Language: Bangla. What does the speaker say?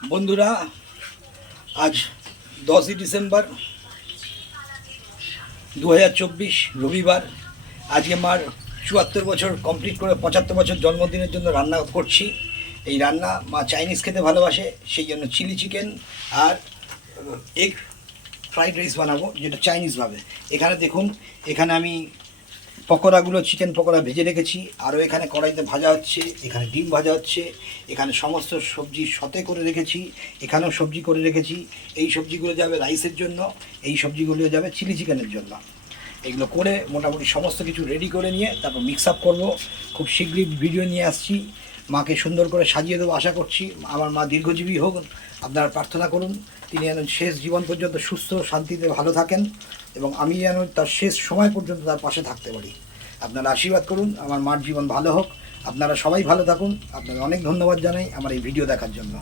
বন্ধুরা, আজ 10ই ডিসেম্বর 2024 রবিবার। আজকে মার 74 বছর কমপ্লিট করে 75 বছর জন্মদিনের জন্য রান্না করছি। এই রান্না মা চাইনিজ খেতে ভালোবাসে, সেই জন্য চিলি চিকেন আর এগ ফ্রাইড রাইস বানাবো, যেটা চাইনিজভাবে। এখানে দেখুন, এখানে আমি পকোড়াগুলো, চিকেন পকোড়া ভেজে রেখেছি। আরও এখানে কড়াইতে ভাজা হচ্ছে, এখানে ডিম ভাজা হচ্ছে, এখানে সমস্ত সবজি সতে করে রেখেছি, এখানেও সবজি করে রেখেছি। এই সবজিগুলো যাবে রাইসের জন্য, এই সবজিগুলো যাবে চিলি চিকেনের জন্য। এগুলো করে মোটামুটি সমস্ত কিছু রেডি করে নিয়ে তারপর মিক্স আপ করবো। খুব শীঘ্রই ভিডিও নিয়ে আসছি। মাকে সুন্দর করে সাজিয়ে দেবো, আশা করছি। আমার মা দীর্ঘজীবী হোক, আপনারা প্রার্থনা করুন তিনি যেন শেষ জীবন পর্যন্ত সুস্থ শান্তিতে ভালো থাকেন, এবং আমি যেন তার শেষ সময় পর্যন্ত তার পাশে থাকতে পারি। আপনারা আশীর্বাদ করুন আমার মার জীবন ভালো হোক। আপনারা সবাই ভালো থাকুন। আপনাদের অনেক ধন্যবাদ জানাই আমার এই ভিডিও দেখার জন্য।